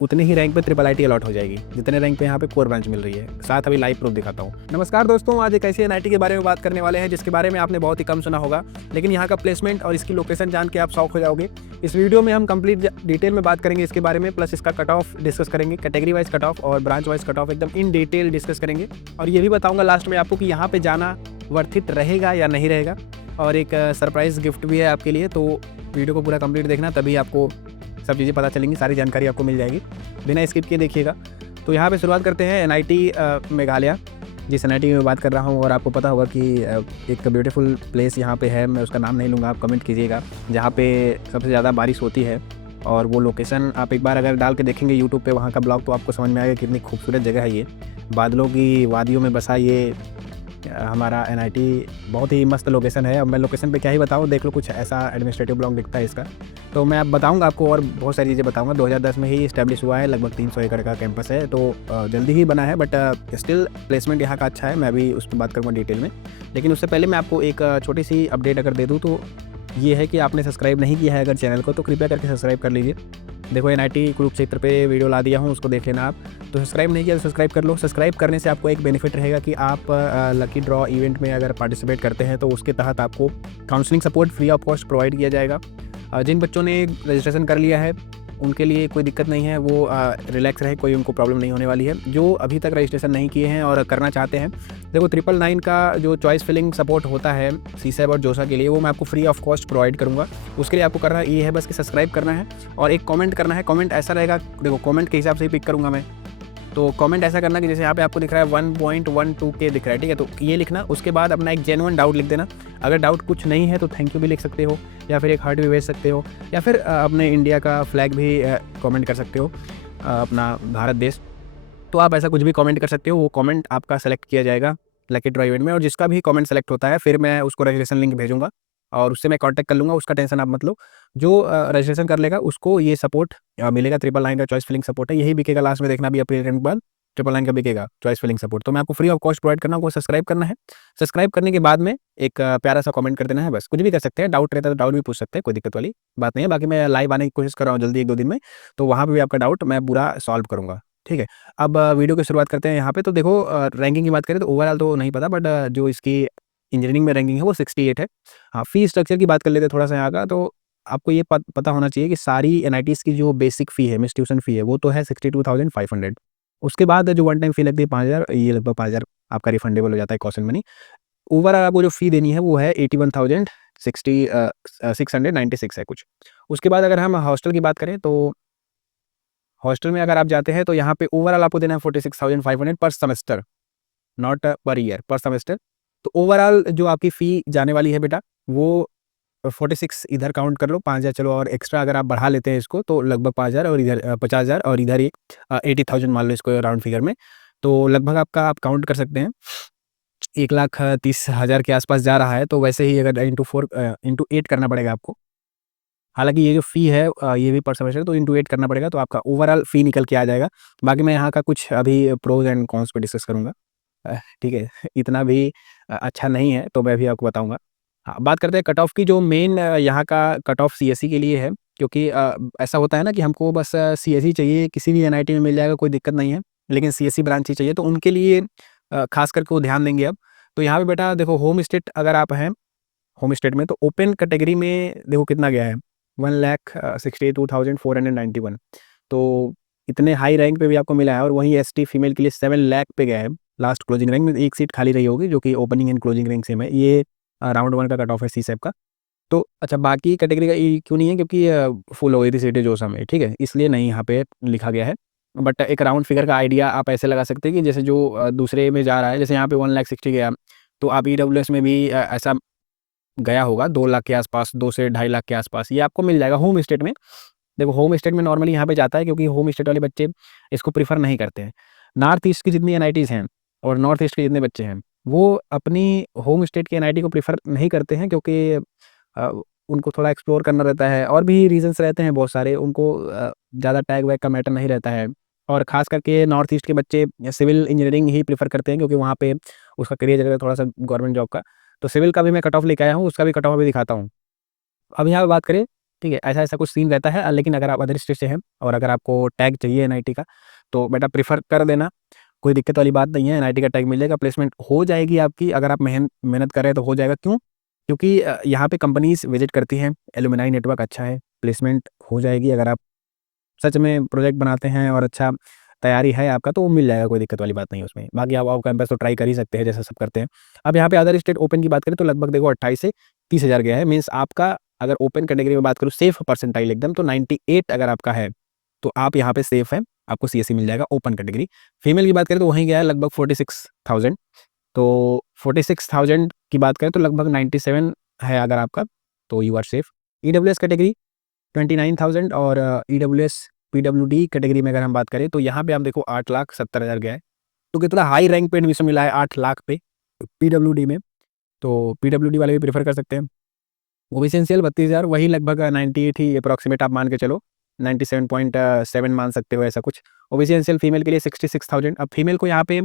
उतने ही रैंक पे triple IT allot हो जाएगी जितने रैंक पे यहाँ पे कोर ब्रांच मिल रही है। साथ अभी लाइव प्रूफ दिखाता हूँ। नमस्कार दोस्तों, आज एक ऐसी एनआईटी के बारे में बात करने वाले हैं जिसके बारे में आपने बहुत ही कम सुना होगा, लेकिन यहाँ का प्लेसमेंट और इसकी लोकेशन जान के आप शॉक हो जाओगे। इस वीडियो में हम कंप्लीट डिटेल में बात करेंगे इसके बारे में, प्लस इसका कट ऑफ डिस्कस करेंगे, कैटेगरी वाइज कट ऑफ और ब्रांच वाइज कट ऑफ एकदम इन डिटेल डिस्कस करेंगे। और ये भी बताऊंगा लास्ट में आपको कि यहाँ पे जाना वर्थ इट रहेगा या नहीं रहेगा, और एक सरप्राइज गिफ्ट भी है आपके लिए। तो वीडियो को पूरा कंप्लीट देखना, तभी आपको सब चीज़ें पता चलेंगी, सारी जानकारी आपको मिल जाएगी, बिना स्किप किए देखिएगा। तो यहाँ पे शुरुआत करते हैं एनआईटी मेघालय, जिस एनआईटी में बात कर रहा हूँ। और आपको पता होगा कि एक ब्यूटीफुल प्लेस यहाँ पे है, मैं उसका नाम नहीं लूँगा, आप कमेंट कीजिएगा, जहाँ पे सबसे ज़्यादा बारिश होती है। और वो लोकेशन आप एक बार अगर डाल के देखेंगे यूट्यूब पे वहाँ का ब्लॉग, तो आपको समझ में आएगा कितनी खूबसूरत जगह है ये। बादलों की वादियों में बसा ये हमारा एनआईटी बहुत ही मस्त लोकेशन है। अब मैं लोकेशन पे क्या ही बताऊँ, देख लो, कुछ ऐसा एडमिनिस्ट्रेटिव ब्लॉक दिखता है इसका। तो मैं अब बताऊंगा आपको और बहुत सारी चीज़ें बताऊंगा। 2010 में ही इस्टेब्लिश हुआ है, लगभग 300 एकड़ का कैंपस है, तो जल्दी ही बना है, बट स्टिल प्लेसमेंट यहाँ का अच्छा है। मैं अभी उस पर बात करूँगा डिटेल में, लेकिन उससे पहले मैं आपको एक छोटी सी अपडेट अगर दे दूँ तो ये है कि आपने सब्सक्राइब नहीं किया है अगर चैनल को, तो कृपया करके सब्सक्राइब कर लीजिए। देखो एनआईटी कुरुक्षेत्र पे वीडियो ला दिया हूँ, उसको देख लेना आप। तो सब्सक्राइब नहीं किया तो सब्सक्राइब कर लो। सब्सक्राइब करने से आपको एक बेनिफिट रहेगा कि आप लकी ड्रॉ इवेंट में अगर पार्टिसिपेट करते हैं तो उसके तहत आपको counselling support free of cost provide किया जाएगा। जिन बच्चों ने रजिस्ट्रेशन कर लिया है उनके लिए कोई दिक्कत नहीं है, वो रिलैक्स रहे, कोई उनको प्रॉब्लम नहीं होने वाली है। जो अभी तक रजिस्ट्रेशन नहीं किए हैं और करना चाहते हैं, देखो 999 का जो चॉइस फिलिंग सपोर्ट होता है सीसैब और जोसा के लिए, वो मैं आपको फ्री ऑफ कॉस्ट प्रोवाइड करूँगा। उसके लिए आपको करना ये है बस कि सब्सक्राइब करना है और एक कमेंट करना है। कमेंट ऐसा रहेगा, देखो कमेंट के हिसाब से ही पिक करूँगा मैं। तो कमेंट ऐसा करना कि जैसे यहाँ पे आपको दिख रहा है 1.12 के दिख रहा है, ठीक है, तो ये लिखना। उसके बाद अपना एक जेन्युइन डाउट लिख देना। अगर डाउट कुछ नहीं है तो थैंक यू भी लिख सकते हो, या फिर एक हार्ट भी भेज सकते हो, या फिर अपने इंडिया का फ्लैग भी कमेंट कर सकते हो, अपना भारत देश। तो आप ऐसा कुछ भी कमेंट कर सकते हो, वो कमेंट आपका सेलेक्ट किया जाएगा लकी ड्रॉ इवेंट में। और जिसका भी कमेंट सेलेक्ट होता है फिर मैं उसको रजिस्ट्रेशन लिंक भेजूँगा और उससे मैं कॉन्टैक्ट कर लूँगा, उसका टेंशन आप मत लो। जो रजिस्ट्रेशन कर लेगा उसको ये सपोर्ट मिलेगा, 999 का चॉइस फिलिंग सपोर्ट है, यही बिकेगा लास्ट में, देखना भी अप्रैल के बाद 999 का बिकेगा चॉइस फिलिंग सपोर्ट। तो मैं आपको फ्री ऑफ कॉस्ट प्रोवाइड करना, आपको सब्सक्राइब करना है। सब्सक्राइब करने के बाद में एक प्यारा सा कमेंट कर देना है, बस। कुछ भी कर सकते हैं, डाउट रहता है तो डाउट भी पूछ सकते हैं, कोई दिक्कत वाली बात नहीं है। बाकी मैं लाइव आने की कोशिश कर रहा हूँ जल्दी 1-2 दिन में, तो वहाँ पे भी आपका डाउट मैं पूरा सॉल्व करूँगा, ठीक है। अब वीडियो की शुरुआत करते हैं। यहाँ पे तो देखो रैंकिंग की बात करें तो ओवरऑल तो नहीं पता, बट जो इसकी इंजीनियरिंग में रैंकिंग है वो 68 है। हाँ, फ़ी स्ट्रक्चर की बात कर लेते हैं थोड़ा-सा यहाँ का। तो आपको ये पता होना चाहिए कि सारी एनआईटीज़ की जो बेसिक फ़ी है, मीन्स ट्यूशन फ़ी है, वो तो है 62,500। उसके बाद जो वन टाइम फ़ी लगती है 5,000, ये लगभग 5,000 आपका रिफंडेबल हो जाता है कॉस्ट मनी। ओवरऑल आपको जो फ़ी देनी है वो है 696 है कुछ। उसके बाद अगर हम हॉस्टल की बात करें तो हॉस्टल में अगर आप जाते हैं तो यहाँ पे ओवरऑल आपको देना है 46,500 पर सेमेस्टर, नॉट पर ईयर, पर सेमेस्टर। तो ओवरऑल जो आपकी फ़ी जाने वाली है बेटा, वो 46 इधर काउंट कर लो, 5,000 चलो, और एक्स्ट्रा अगर आप बढ़ा लेते हैं इसको तो लगभग 5,000, और इधर 50,000, और इधर ये 80,000 मान लो इसको राउंड फिगर में। तो लगभग आपका आप काउंट कर सकते हैं 1,30,000 के आसपास जा रहा है। तो वैसे ही अगर इंटू 8 करना पड़ेगा आपको। हालाँकि ये जो फ़ी है ये भी पर सेमेस्टर, तो इंटू 8 करना पड़ेगा, तो आपका ओवरऑल फ़ी निकल के आ जाएगा। बाकी मैं यहाँ का कुछ अभी प्रोज़ एंड कॉन्स पे डिस्कस करूँगा। ठीक है, इतना भी अच्छा नहीं है, तो मैं भी आपको बताऊँगा। हाँ, बात करते हैं कट ऑफ की। जो मेन यहाँ का कट ऑफ सीएसई के लिए है, क्योंकि ऐसा होता है ना कि हमको बस सीएसई चाहिए, किसी भी एनआईटी में मिल जाएगा, कोई दिक्कत नहीं है, लेकिन सीएसई ब्रांच ही चाहिए, तो उनके लिए ख़ास करके वो ध्यान देंगे अब। तो यहाँ पे बेटा देखो, होम स्टेट अगर आप हैं, होम स्टेट में तो ओपन कैटेगरी में देखो कितना गया है, 1,62,491। तो इतने हाई रैंक पे भी आपको मिला है। और वहीं एसटी फीमेल के लिए 7 लाख पे गया है लास्ट क्लोजिंग रैंक में। एक सीट खाली रही होगी जो कि opening and closing rank same है। ये राउंड 1 का कट ऑफ है सीसैप का। तो अच्छा, बाकी कैटेगरी का क्यों नहीं है, क्योंकि फुल हो गई थी सीटें जोसा में, ठीक है, इसलिए नहीं यहाँ पे लिखा गया है। बट एक राउंड फिगर का आइडिया आप ऐसे लगा सकते हैं कि जैसे जो दूसरे में जा रहा है, जैसे यहाँ पे 1,60,000 गया, तो आप ईडब्ल्यूएस में भी ऐसा गया होगा 2 लाख के आसपास, 2 से ढाई लाख के आसपास, ये आपको मिल जाएगा होम स्टेट में। देखो होम स्टेट में नॉर्मली यहाँ पे जाता है, क्योंकि होम स्टेट वाले बच्चे इसको प्रेफर नहीं करते हैं। नॉर्थ ईस्ट की जितनी एनआईटीज़ हैं और नॉर्थ ईस्ट के जितने बच्चे हैं, वो अपनी होम स्टेट की एनआईटी को प्रेफर नहीं करते हैं, क्योंकि अ, उनको थोड़ा एक्सप्लोर करना रहता है, और भी रीजंस रहते हैं बहुत सारे। उनको ज़्यादा टैग वैग का मैटर नहीं रहता है। और ख़ास करके नॉर्थ ईस्ट के बच्चे सिविल इंजीनियरिंग ही प्रेफर करते हैं, क्योंकि वहाँ पे उसका करियर जगह थोड़ा सा गवर्नमेंट जॉब का। तो सिविल का भी मैं कट ऑफ लेके आया हूँ, उसका भी कट ऑफ अभी दिखाता हूँ। अब यहाँ पे बात करें ठीक है, ऐसा-ऐसा कुछ सीन रहता है। लेकिन अगर आप अदर स्टेट से हैं और अगर आपको टैग चाहिए एनआईटी का, तो बेटा प्रेफ़र कर देना, कोई दिक्कत वाली बात नहीं है, एनआईटी का टैग मिल जाएगा, प्लेसमेंट हो जाएगी आपकी। अगर आप मेहनत कर रहे हैं तो हो जाएगा। क्यों? क्योंकि यहाँ पे कंपनीज़ विज़िट करती हैं, एलुमनाई नेटवर्क अच्छा है, प्लेसमेंट हो जाएगी। अगर आप सच में प्रोजेक्ट बनाते हैं और अच्छा तैयारी है आपका, तो वो मिल जाएगा, कोई दिक्कत वाली बात नहीं है उसमें। बाकी आप ऑफ कैंपस तो ट्राई कर ही सकते हैं, जैसा सब करते हैं। अब यहाँ पे अदर स्टेट ओपन की बात करें तो लगभग देखो 28 से 30,000 गया है। मीन्स आपका अगर ओपन कैटेगरी में बात करूँ, सेफ परसेंटाइल एकदम, तो 98 अगर आपका है, तो आप यहाँ पे सेफ हैं, आपको सीएसई मिल जाएगा ओपन कैटेगरी। फीमेल की बात करें तो वहीं गया है लगभग 46,000। तो 46,000 की बात करें तो लगभग 97 है अगर आपका, तो you are safe. EWS category 29,000 और ईडब्ल्यूएस पीडब्ल्यूडी कैटेगरी में अगर हम बात करें तो यहाँ पे आप देखो 8,70,000 गया है। तो कितना हाई रैंक पे एडमिशन मिला है 8 लाख पे पीडब्ल्यूडी में, तो पीडब्ल्यूडी वाले भी प्रेफर कर सकते हैं। ओबीसी एनसीएल 32,000, वही लगभग 98 ही अप्रॉक्सीमेट आप मान के चलो, 97.7 मान सकते हो ऐसा कुछ। ओबीसी एनसीएल फीमेल के लिए 66,000। अब फीमेल को यहाँ पे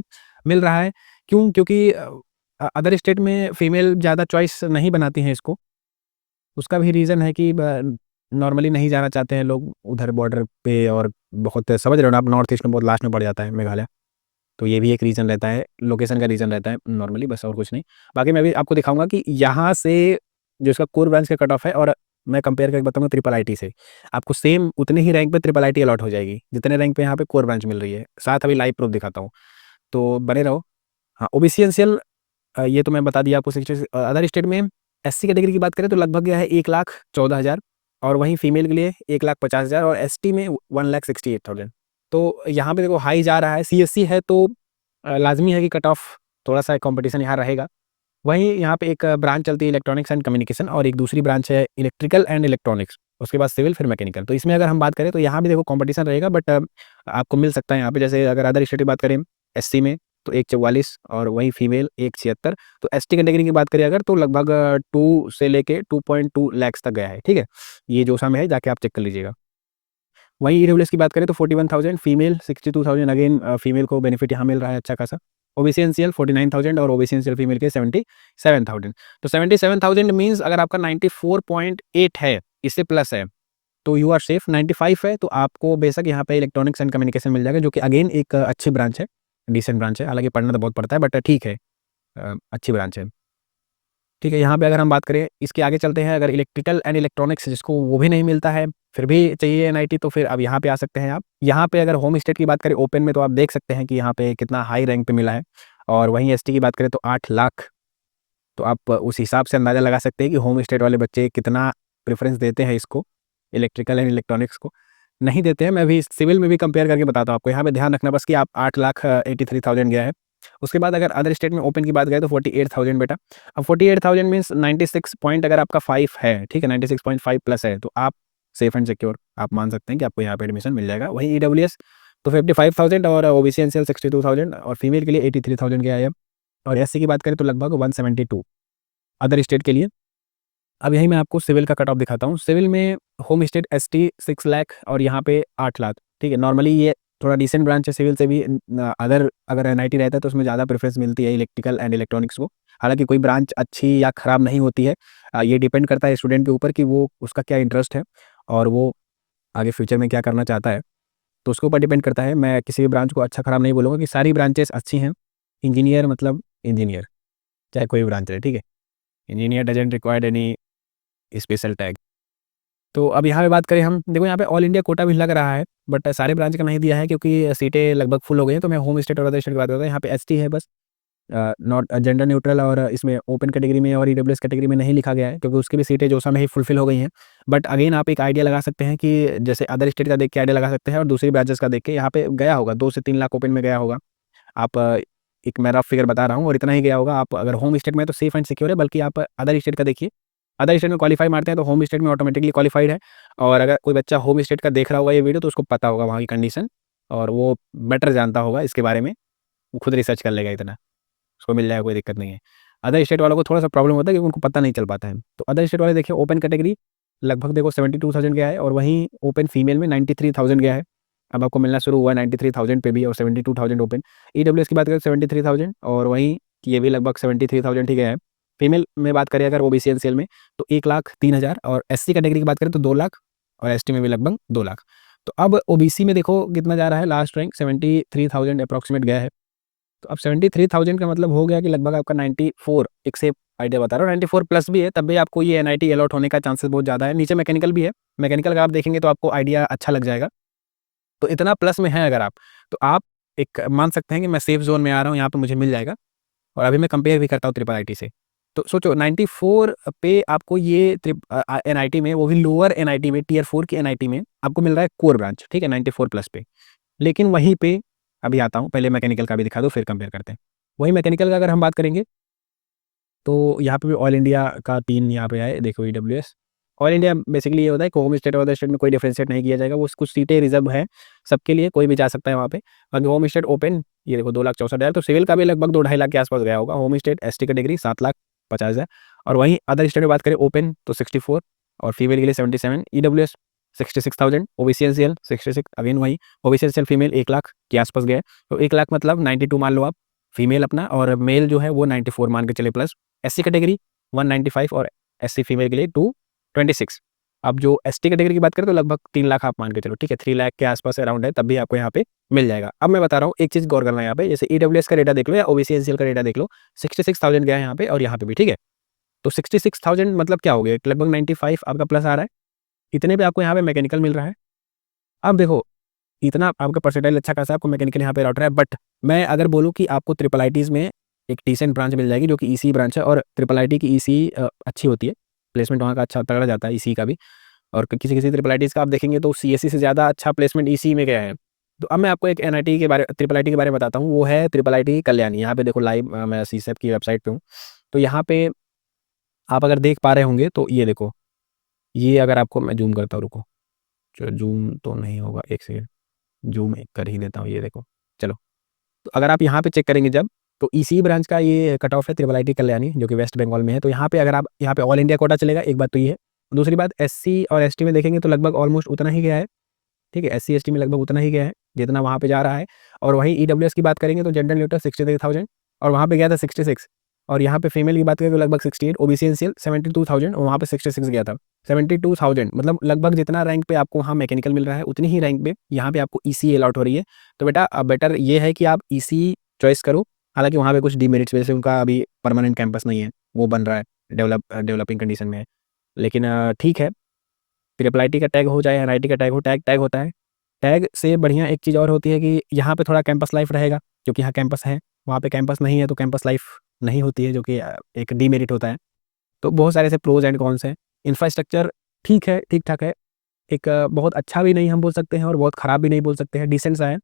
मिल रहा है, क्यों? क्योंकि अदर स्टेट में फीमेल ज़्यादा चॉइस नहीं बनाती हैं इसको। उसका भी रीज़न है कि ब नॉर्मली नहीं जाना चाहते हैं लोग उधर बॉर्डर पे, और बहुत समझ रहे हो ना आप, नॉर्थ ईस्ट में बहुत लास्ट में पड़ जाता है मेघालय। तो ये भी एक रीज़न रहता है, लोकेशन का रीज़न रहता है नॉर्मली, बस और कुछ नहीं। बाकी मैं भी आपको दिखाऊँगा कि यहाँ से जो इसका कोर ब्रांच का कट ऑफ है, और मैं कंपेयर करके बताऊँगा ट्रिपल आईटी से। आपको सेम उतने ही रैंक पे ट्रिपल आईटी अलॉट हो जाएगी, जितने रैंक पे यहाँ पे कोर ब्रांच मिल रही है। साथ अभी लाइव प्रूफ दिखाता हूँ, तो बने रहो। हाँ, ओबीसी एनसीएल ये तो मैं बता दिया आपको। अदर स्टेट में एससी कैटेगरी की बात करें तो लगभग गया है 1,14,000, और वहीं फीमेल के लिए 1,50,000, और एसटी में 1,68,000। तो यहाँ पे देखो हाई जा रहा है। सीएससी है तो लाज़मी है कि कट ऑफ थोड़ा-सा कॉम्पिटिशन यहाँ रहेगा। वहीं यहाँ पे एक ब्रांच चलती है इलेक्ट्रॉनिक्स एंड कम्युनिकेशन, और एक दूसरी ब्रांच है इलेक्ट्रिकल एंड इलेक्ट्रॉनिक्स, उसके बाद सिविल, फिर मैकेनिकल। तो इसमें अगर हम बात करें तो यहाँ भी देखो कॉम्पिटिशन रहेगा, बट आपको मिल सकता है यहाँ पे। जैसे अगर अदर स्टेट की बात करें, एससी में तो 1,44, और वहीं फीमेल 1,76। तो एसटी कैटेगरी की बात करें अगर, तो लगभग 2 से लेके 2.2 लैक्स तक गया है, ठीक है? ये जोसा में है, जाके आप चेक कर लीजिएगा। वहीं ईडब्ल्यूएस की बात करें तो 41,000, फीमेल 62,000, अगेन फीमेल को बेनिफिट यहाँ मिल रहा है अच्छा खासा। ओबीसी एनसीएल 49,000 और ओबीसी एनसीएल फीमेल के 77,000। तो 77,000 मीन्स अगर आपका 94.8 है, इससे प्लस है, तो यू आर सेफ। 95 है तो आपको बेशक यहाँ पे इलेक्ट्रॉनिक्स एंड कम्युनिकेशन मिल जाएगा, जो कि अगेन एक अच्छी ब्रांच है, डिसेंट ब्रांच है। हालाँकि पढ़ना तो बहुत पड़ता है, बट ठीक है, अच्छी ब्रांच है। ठीक है, यहाँ पे अगर हम बात करें, इसके आगे चलते हैं। अगर इलेक्ट्रिकल एंड इलेक्ट्रॉनिक्स जिसको वो भी नहीं मिलता है, फिर भी चाहिए एनआईटी, तो फिर अब यहाँ पे आ सकते हैं आप। यहाँ पे अगर होम स्टेट की बात करें ओपन में, तो आप देख सकते हैं कि यहाँ पे कितना हाई रैंक पे मिला है। और वहीं एसटी की बात करें तो 8 लाख। तो आप उस हिसाब से अंदाज़ा लगा सकते हैं कि होम स्टेट वाले बच्चे कितना प्रेफ़रेंस देते हैं इसको, इलेक्ट्रिकल एंड इलेक्ट्रॉनिक्स को। नहीं देते हैं, मैं भी सिविल में भी कंपेयर करके बताता हूँ आपको। यहाँ पे ध्यान रखना बस कि आप 8,83,000 गया है। उसके बाद अगर अदर स्टेट में ओपन की बात करें तो 48,000 बेटा। अब 48,000 मीन्स 96 पॉइंट अगर आपका 5 है, ठीक है, 96.5 प्लस है, तो आप सेफ एंड सिक्योर आप मान सकते हैं कि आपको यहाँ पे एडमिशन मिल जाएगा। वहीं ईडब्ल्यूएस तो 55,000, और ओबीसी एनसीएल 62,000, और फीमेल के लिए 83,000 गया है अब। और एससी की बात करें तो लगभग 172 अदर स्टेट के लिए। अब यहीं मैं आपको सिविल का कट ऑफ दिखाता हूँ। सिविल में होम स्टेट एसटी 6 लाख, और यहाँ पे 8 लाख, ठीक है। नॉर्मली ये थोड़ा डिसेंट ब्रांच है सिविल से भी। अदर अगर एनआईटी रहता है तो उसमें ज़्यादा प्रेफरेंस मिलती है इलेक्ट्रिकल एंड इलेक्ट्रॉनिक्स को। हालाँकि कोई ब्रांच अच्छी या खराब नहीं होती है। ये डिपेंड करता है स्टूडेंट के ऊपर कि वो उसका क्या इंटरेस्ट है, और वो आगे फ्यूचर में क्या करना चाहता है, तो उसके ऊपर डिपेंड करता है। मैं किसी भी ब्रांच को अच्छा खराब नहीं बोलूँगा, कि सारी ब्रांचेस अच्छी हैं। इंजीनियर मतलब इंजीनियर, चाहे कोई भी ब्रांच रहे, ठीक है। Engineer doesn't required any special tag. तो अब यहाँ पे बात करें हम, देखो यहाँ पे ऑल इंडिया कोटा भी लग रहा है, बट सारे ब्रांच का नहीं दिया है क्योंकि सीटें लगभग फुल हो गई हैं। तो मैं होम स्टेट और अदर स्टेट की बात करता हूँ। यहाँ पे एसटी है बस, नॉट जेंडर न्यूट्रल, और इसमें ओपन कैटेगरी में और ईडब्ल्यूएस कैटेगरी में नहीं लिखा गया है, क्योंकि उसकी भी सीटें जोसा में ही फुलफिल हो गई हैं। बट अगेन आप एक आइडिया लगा सकते हैं कि जैसे अदर स्टेट का देख के आइडिया लगा सकते हैं, और दूसरी ब्रांचेस का देख के यहाँ पे गया होगा 2 से 3 लाख ओपन में गया होगा। आप एक मैं रफ फिगर बता रहा हूँ, और इतना ही गया होगा। आप अगर होम स्टेट में तो सेफ एंड सिक्योर है, बल्कि आप अदर स्टेट का देखिए। अदर स्टेट में क्वालीफाई मारते हैं तो होम स्टेट में ऑटोमेटिकली क्वालीफाइड है। और अगर कोई बच्चा होम स्टेट का देख रहा होगा ये वीडियो, तो उसको पता होगा वहाँ की कंडीशन, और वो बेटर जानता होगा इसके बारे में। वो खुद रिसर्च कर लेगा इतना, उसको मिल जाएगा, कोई दिक्कत नहीं है। अदर स्टेट वालों को थोड़ा-सा प्रॉब्लम होता है क्योंकि उनको पता नहीं चल पाता है। तो अदर स्टेट वाले देखिए ओपन कैटेगरी लगभग देखो 72,000 गया है, और वहीं ओपन फीमेल में 93,000 गया है। अब आपको मिलना शुरू हुआ है 93,000 पे भी, और 72,000 ओपन। ईडब्ल्यूएस की बात करें तो 73,000, और वहीं ये भी लगभग 73,000 ही गया है। फीमेल में बात करें अगर ओबीसी एनसीएल में तो 1,03,000 और एससी कैटेगरी की बात करें तो 2 लाख और एसटी में भी लगभग 2 लाख। तो अब ओबीसी में देखो कितना जा रहा है, लास्ट रैंक 73,000 अप्रॉक्सीमेट गया है। तो अब 73,000 का मतलब हो गया कि लगभग आपका 94, एक से आइडिया बता रहा हूँ, 94 प्लस भी है तब भी आपको ये एनआईटी अलॉट होने का चांसेस बहुत ज़्यादा है। नीचे मैकेनिकल भी है, मैकेनिकल का आप देखेंगे तो आपको आइडिया अच्छा लग जाएगा। तो इतना प्लस में है अगर आप, तो आप एक मान सकते हैं कि मैं सेफ ज़ोन में आ रहा हूँ, यहाँ पे मुझे मिल जाएगा। और अभी मैं कंपेयर भी करता हूँ ट्रिपल आईटी से। तो सोचो 94 पे आपको ये एनआईटी में, वो भी लोअर एनआईटी में, टियर 4 की एनआईटी में आपको मिल रहा है कोर ब्रांच, ठीक है, 94 प्लस पे। लेकिन वहीं पे अभी आता हूँ, पहले मैकेनिकल का भी दिखा दो फिर कंपेयर करते हैं। वही मैकेनिकल का अगर हम बात करेंगे तो यहाँ पे भी ऑल इंडिया का 3 यहाँ पे आए, देखो ईडब्ल्यूएस। ऑल इंडिया बेसिकली ये होता है कि होम स्टेट और अदर स्टेट में कोई डिफरेंशिएट नहीं किया जाएगा, वो कुछ सीटें रिजर्व है सबके लिए, कोई भी जा सकता है वहाँ पे। बाकी होम स्टेट ओपन, ये देखो 2,64,000, तो सिविल का भी लगभग 2-2.5 लाख के आसपास गया होगा। होम स्टेट एसटी कैटेगरी 7,50,000 और वहीं अदर स्टेट में बात करें ओपन तो 64 और फीमेल के लिए 77, ईडब्ल्यूएस 66,000, ओबीसी एनसीएल 66, अगेन वही ओबीसी एनसीएल फीमेल 1 लाख के आसपास गए। तो 1 लाख मतलब 92 मान लो आप फीमेल अपना, और मेल जो है वो 94 मान के चले प्लस। एससी कैटेगरी 195 और एससी फीमेल के लिए 226। अब जो एसटी कैटेगरी की बात करें तो लगभग 3 लाख आप मान के चलो, ठीक है, 3 लाख के आसपास अराउंड है, तब भी आपको यहाँ पे मिल जाएगा। अब मैं बता रहा हूँ एक चीज़ गौर करना है यहाँ पे, जैसे ईडब्ल्यूएस का डेटा देख लो या ओबीसी एनसीएल का डेटा देख लो, 66,000 गया है यहाँ पे और यहाँ पे भी, ठीक है। तो 66,000 मतलब क्या हो गया, लगभग 95 आपका प्लस आ रहा है, इतने पे आपको यहाँ पे मैकेनिकल मिल रहा है। अब देखो इतना आपका परसेंटाइल अच्छा खासा आपको मैकेनिकल यहाँ पे लौट रहा है, बट मैं अगर बोलूँ कि आपको ट्रिपल आईटीज़ में एक डिसेंट ब्रांच मिल जाएगी जो कि ईसी ब्रांच है, और ट्रिपल आईटी की ईसी अच्छी होती है, प्लेसमेंट वहाँ का अच्छा तगड़ा जाता है ईसी का भी। और किसी किसी ट्रिपल आईटीज़ का आप देखेंगे तो सीएससी से ज़्यादा अच्छा प्लेसमेंट ईसी में गया है। तो अब मैं आपको एक एनआईटी के बारे, ट्रिपल आईटी के बारे में बताता हूँ, वो है ट्रिपल आईटी कल्याणी। यहाँ पे देखो लाइव मैं सीसैप की वेबसाइट पे हूँ। तो यहाँ पे आप अगर देख पा रहे होंगे तो ये देखो, ये अगर आपको मैं जूम करता हूँ, रुको, जूम तो नहीं होगा, एक सेकेंड, जूम कर ही देता हूँ, ये देखो। चलो, तो अगर आप यहाँ पे चेक करेंगे जब, तो ईसी ब्रांच का ये कट ऑफ है ट्रिपल आईटी कल्याणी जो कि वेस्ट बंगाल में है। तो यहाँ पे अगर आप यहाँ पे ऑल इंडिया कोटा चलेगा, एक बात तो ये है। दूसरी बात एससी और एसटी में देखेंगे तो लगभग ऑलमोस्ट उतना ही गया है, ठीक है, एससी एसटी में लगभग उतना ही गया है जितना वहाँ पे जा रहा है। और वहीं ईडब्ल्यूएस की बात करेंगे तो जनरल न्यूट्रल 63,000 और वहाँ पे गया था 66। और यहाँ पे फीमेल की बात करें तो लगभग 68, ओबीसी एनसीएल 72,000 और वहाँ पे 66 गया था। 72,000 मतलब लगभग जितना रैंक पे आपको वहाँ मैकेनिकल मिल रहा है उतनी ही रैंक पे यहाँ पे आपको ईसी अलॉट हो रही है। तो बेटा बेटर ये है कि आप ईसी चॉइस करो। हालांकि वहाँ पे कुछ डीमेरिट्स वजह से उनका अभी परमानेंट कैंपस नहीं है, वो बन रहा है, डेवलपिंग कंडीशन में है। लेकिन ठीक है, ट्रिपल आईटी का टैग हो चाहे एनआईटी का टैग हो, टैग टैग होता है। टैग से बढ़िया एक चीज़ और होती है कि यहाँ पे थोड़ा कैंपस लाइफ रहेगा, क्योंकि यहाँ कैंपस है, वहाँ पे कैंपस नहीं है तो कैंपस लाइफ नहीं होती है, जो कि एक डीमेरिट होता है। तो बहुत सारे ऐसे प्रोज एंड कॉन्स हैं। इंफ्रास्ट्रक्चर ठीक है, ठीक ठाक है, एक बहुत अच्छा भी नहीं हम बोल सकते हैं और बहुत ख़राब भी नहीं बोल सकते हैं, डिसेंट सा है।